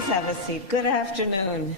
Please have a seat. Good afternoon.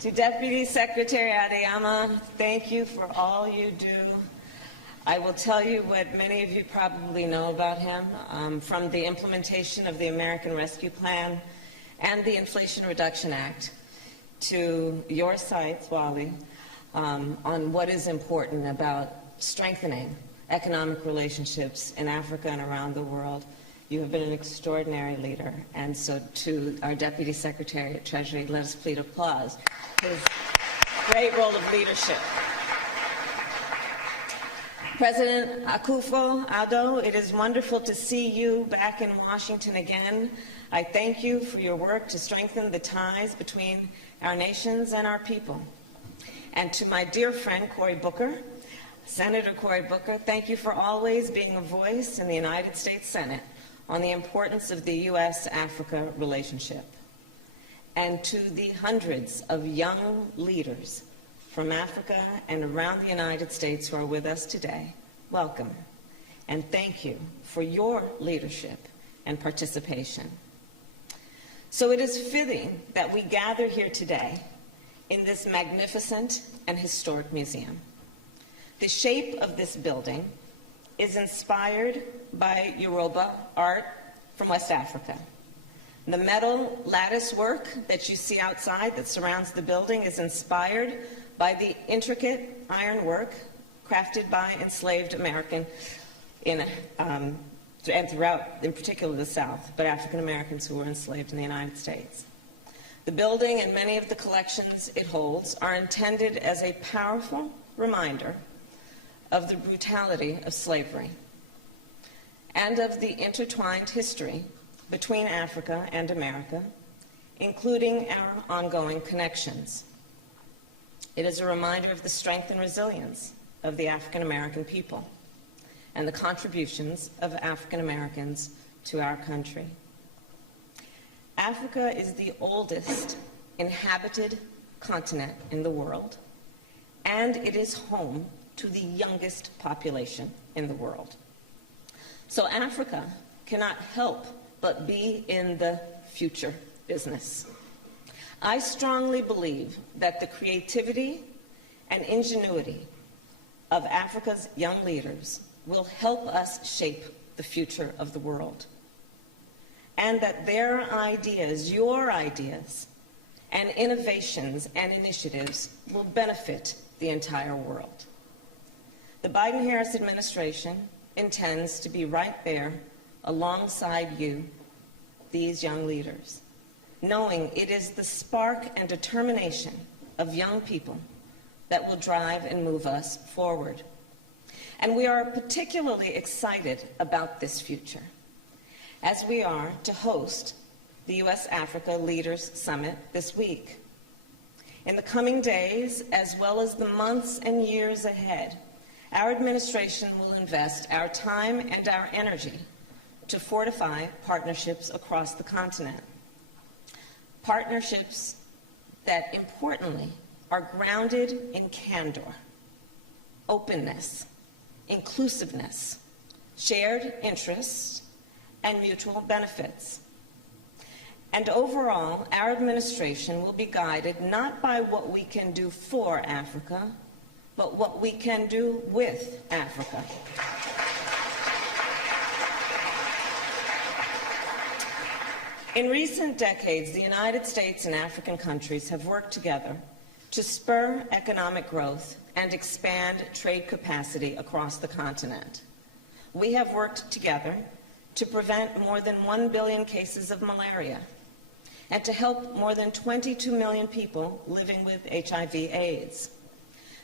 To Deputy Secretary Adeyemo, thank you for all you do. I will tell you what many of you probably know about him from the implementation of the American Rescue Plan and the Inflation Reduction Act to your sites, YALI, on what is important about strengthening economic relationships in Africa and around the world. You have been an extraordinary leader, and so to our Deputy Secretary of Treasury, let us plead applause his great role of leadership. President Akufo-Addo, it is wonderful to see you back in Washington again. I thank you for your work to strengthen the ties between our nations and our people. And to my dear friend Cory Booker, Senator Cory Booker, thank you for always being a voice in the United States Senate on the importance of the U.S.-Africa relationship. And to the hundreds of young leaders from Africa and around the United States who are with us today, welcome. And thank you for your leadership and participation. So it is fitting that we gather here today in this magnificent and historic museum. The shape of this building is inspired by Yoruba art from West Africa. The metal lattice work that you see outside that surrounds the building is inspired by the intricate ironwork crafted by enslaved Americans and throughout, in particular, the South, but African Americans who were enslaved in the United States. The building and many of the collections it holds are intended as a powerful reminder of the brutality of slavery and of the intertwined history between Africa and America, including our ongoing connections. It is a reminder of the strength and resilience of the African American people and the contributions of African Americans to our country. Africa is the oldest inhabited continent in the world, and it is home to the youngest population in the world. So Africa cannot help but be in the future business. I strongly believe that the creativity and ingenuity of Africa's young leaders will help us shape the future of the world, and that their ideas, your ideas, and innovations and initiatives will benefit the entire world. The Biden-Harris administration intends to be right there alongside you, these young leaders, knowing it is the spark and determination of young people that will drive and move us forward. And we are particularly excited about this future, as we are to host the U.S.-Africa Leaders Summit this week. In the coming days, as well as the months and years ahead, our administration will invest our time and our energy to fortify partnerships across the continent. Partnerships that, importantly, are grounded in candor, openness, inclusiveness, shared interests, and mutual benefits. And overall, our administration will be guided not by what we can do for Africa, but what we can do with Africa. In recent decades, the United States and African countries have worked together to spur economic growth and expand trade capacity across the continent. We have worked together to prevent more than 1 billion cases of malaria and to help more than 22 million people living with HIV/AIDS.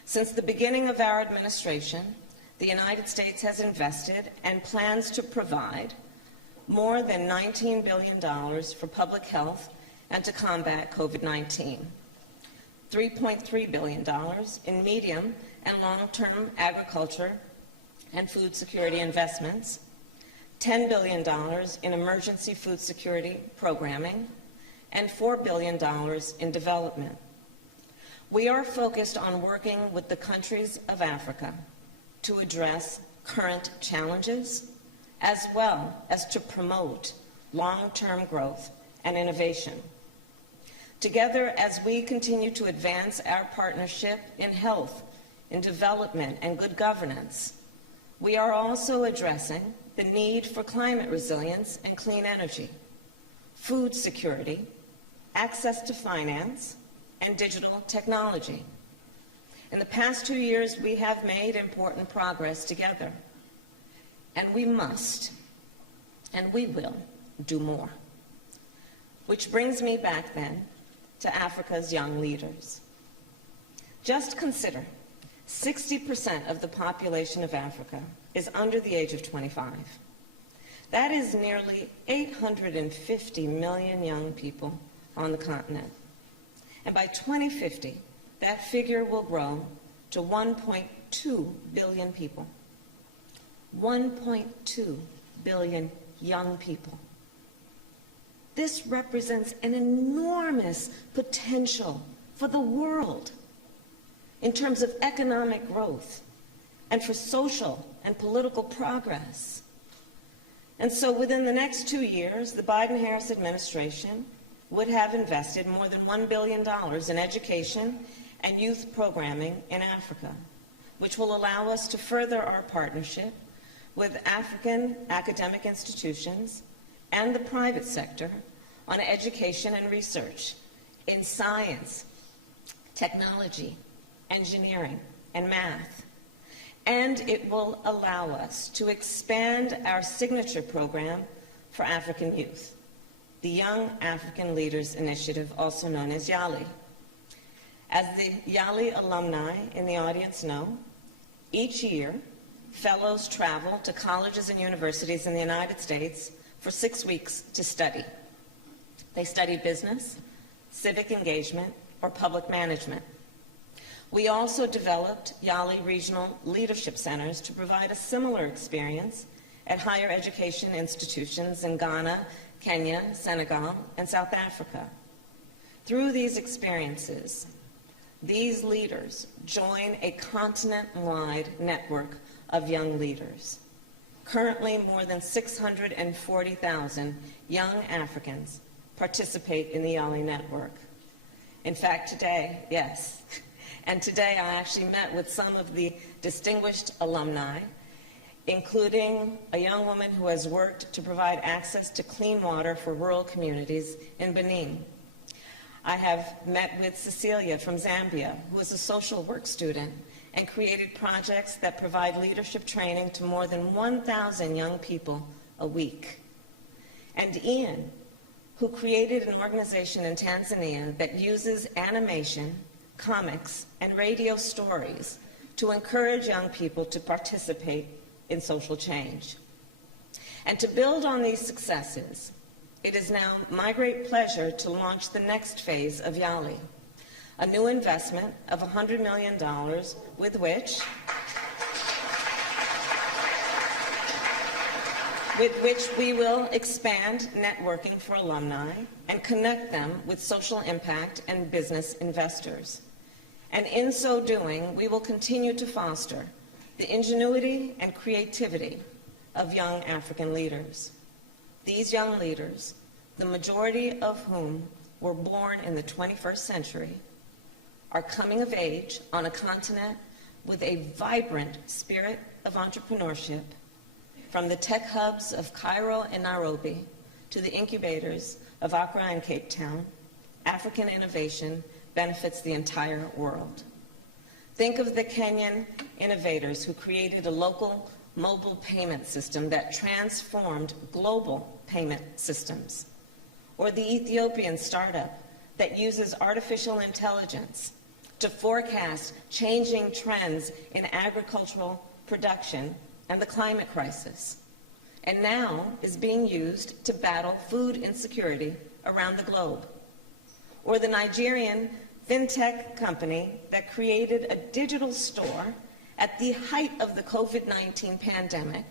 Since the beginning of our administration, the United States has invested and plans to provide more than $19 billion for public health and to combat COVID-19, $3.3 billion in medium and long-term agriculture and food security investments, $10 billion in emergency food security programming, and $4 billion in development. We are focused on working with the countries of Africa to address current challenges, as well as to promote long-term growth and innovation. Together, as we continue to advance our partnership in health, in development, and good governance, we are also addressing the need for climate resilience and clean energy, food security, access to finance, and digital technology. In the past 2 years, we have made important progress together, and we must, and we will, do more. Which brings me back then to Africa's young leaders. Just consider, 60% of the population of Africa is under the age of 25. That is nearly 850 million young people on the continent. And by 2050, that figure will grow to 1.2 billion people. 1.2 billion young people. This represents an enormous potential for the world in terms of economic growth and for social and political progress. And so within the next 2 years, the Biden-Harris administration would have invested more than $1 billion in education and youth programming in Africa, which will allow us to further our partnership with African academic institutions and the private sector on education and research in science, technology, engineering, and math. And it will allow us to expand our signature program for African youth, the Young African Leaders Initiative, also known as YALI. As the YALI alumni in the audience know, each year, fellows travel to colleges and universities in the United States for 6 weeks to study. They study business, civic engagement, or public management. We also developed YALI regional leadership centers to provide a similar experience at higher education institutions in Ghana, Kenya, Senegal, and South Africa. Through these experiences, these leaders join a continent-wide network of young leaders. Currently, more than 640,000 young Africans participate in the YALI network. In fact, today, yes, and today I actually met with some of the distinguished alumni, including a young woman who has worked to provide access to clean water for rural communities in Benin. I have met with Cecilia from Zambia, who is a social work student and created projects that provide leadership training to more than 1,000 young people a week. And Ian, who created an organization in Tanzania that uses animation, comics, and radio stories to encourage young people to participate in social change. And to build on these successes, it is now my great pleasure to launch the next phase of YALI, a new investment of $100 million with which we will expand networking for alumni and connect them with social impact and business investors. And in so doing, we will continue to foster the ingenuity and creativity of young African leaders. These young leaders, the majority of whom were born in the 21st century, are coming of age on a continent with a vibrant spirit of entrepreneurship, from the tech hubs of Cairo and Nairobi to the incubators of Accra and Cape Town. African innovation benefits the entire world. Think of the Kenyan innovators who created a local mobile payment system that transformed global payment systems, or the Ethiopian startup that uses artificial intelligence to forecast changing trends in agricultural production and the climate crisis, and now is being used to battle food insecurity around the globe. Or the Nigerian fintech company that created a digital store at the height of the COVID-19 pandemic,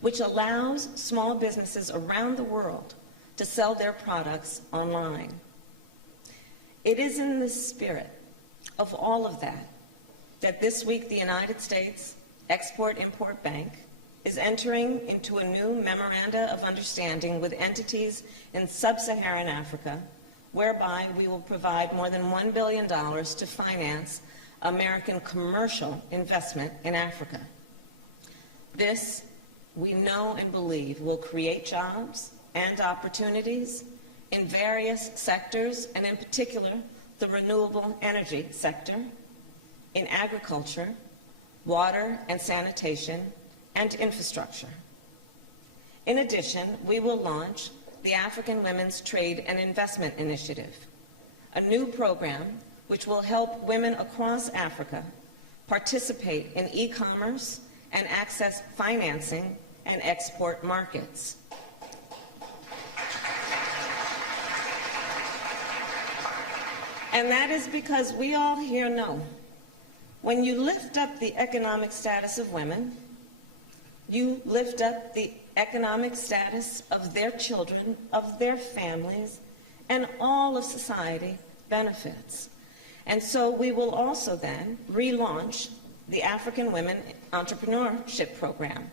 which allows small businesses around the world to sell their products online. It is in the spirit of all of that that this week the United States Export-Import Bank is entering into a new memoranda of understanding with entities in sub-Saharan Africa, whereby we will provide more than $1 billion to finance American commercial investment in Africa. This, we know and believe, will create jobs and opportunities in various sectors, and in particular, the renewable energy sector, in agriculture, water and sanitation, and infrastructure. In addition, we will launch the African Women's Trade and Investment Initiative, a new program which will help women across Africa participate in e-commerce and access financing and export markets. And that is because we all here know when you lift up the economic status of women, you lift up the economic status of their children, of their families, and all of society benefits. And so we will also then relaunch the African Women Entrepreneurship Program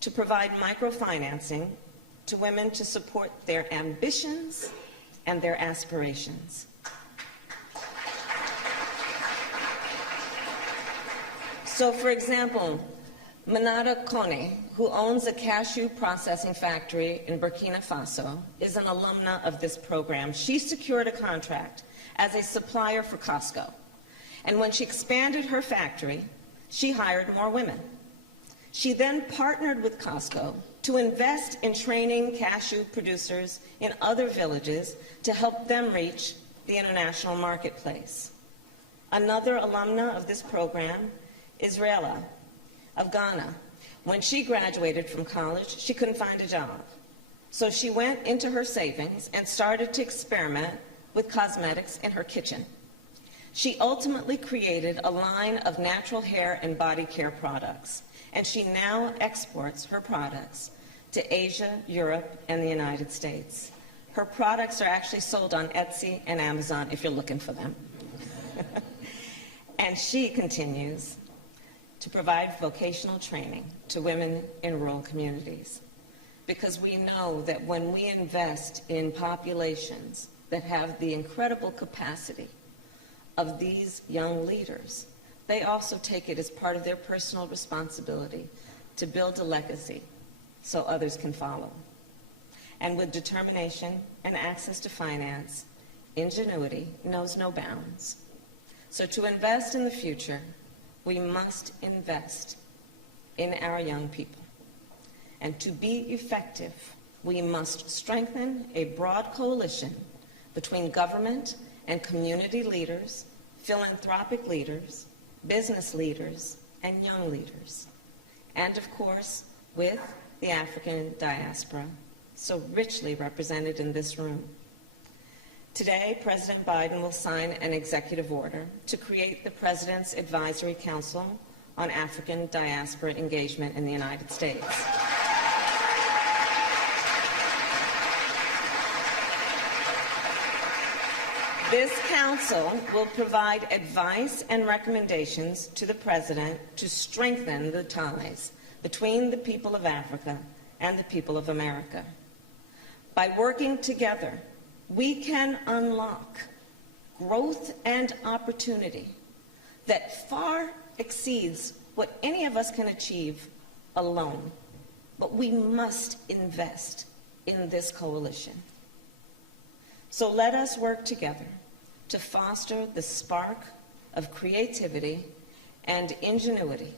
to provide microfinancing to women to support their ambitions and their aspirations. So, for example, Manada Kone, who owns a cashew processing factory in Burkina Faso, is an alumna of this program. She secured a contract as a supplier for Costco. And when she expanded her factory, she hired more women. She then partnered with Costco to invest in training cashew producers in other villages to help them reach the international marketplace. Another alumna of this program, Israela of Ghana. When she graduated from college, she couldn't find a job. So she went into her savings and started to experiment with cosmetics in her kitchen. She ultimately created a line of natural hair and body care products, and she now exports her products to Asia, Europe, and the United States. Her products are actually sold on Etsy and Amazon if you're looking for them. And she continues to provide vocational training to women in rural communities, because we know that when we invest in populations that have the incredible capacity of these young leaders, they also take it as part of their personal responsibility to build a legacy so others can follow. And with determination and access to finance, ingenuity knows no bounds. So to invest in the future, we must invest in our young people. And to be effective, we must strengthen a broad coalition between government and community leaders, philanthropic leaders, business leaders, and young leaders. And of course, with the African diaspora, so richly represented in this room. Today, President Biden will sign an executive order to create the President's Advisory Council on African Diaspora Engagement in the United States. This council will provide advice and recommendations to the President to strengthen the ties between the people of Africa and the people of America. By working together, we can unlock growth and opportunity that far exceeds what any of us can achieve alone. But we must invest in this coalition. So let us work together to foster the spark of creativity and ingenuity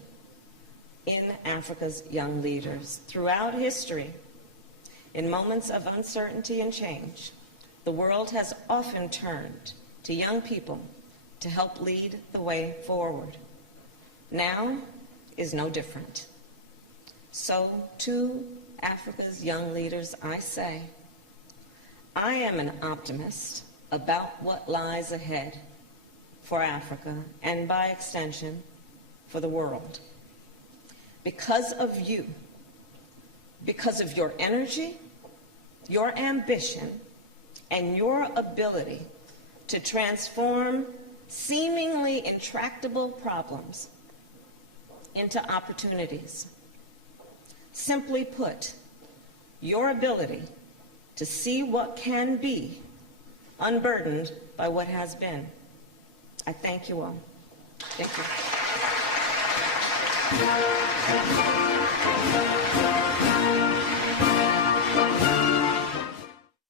in Africa's young leaders. Throughout history, in moments of uncertainty and change, the world has often turned to young people to help lead the way forward. Now is no different. So to Africa's young leaders, I say, I am an optimist about what lies ahead for Africa and, by extension, for the world. Because of you, because of your energy, your ambition, and your ability to transform seemingly intractable problems into opportunities. Simply put, your ability to see what can be, unburdened by what has been. I thank you all. Thank you.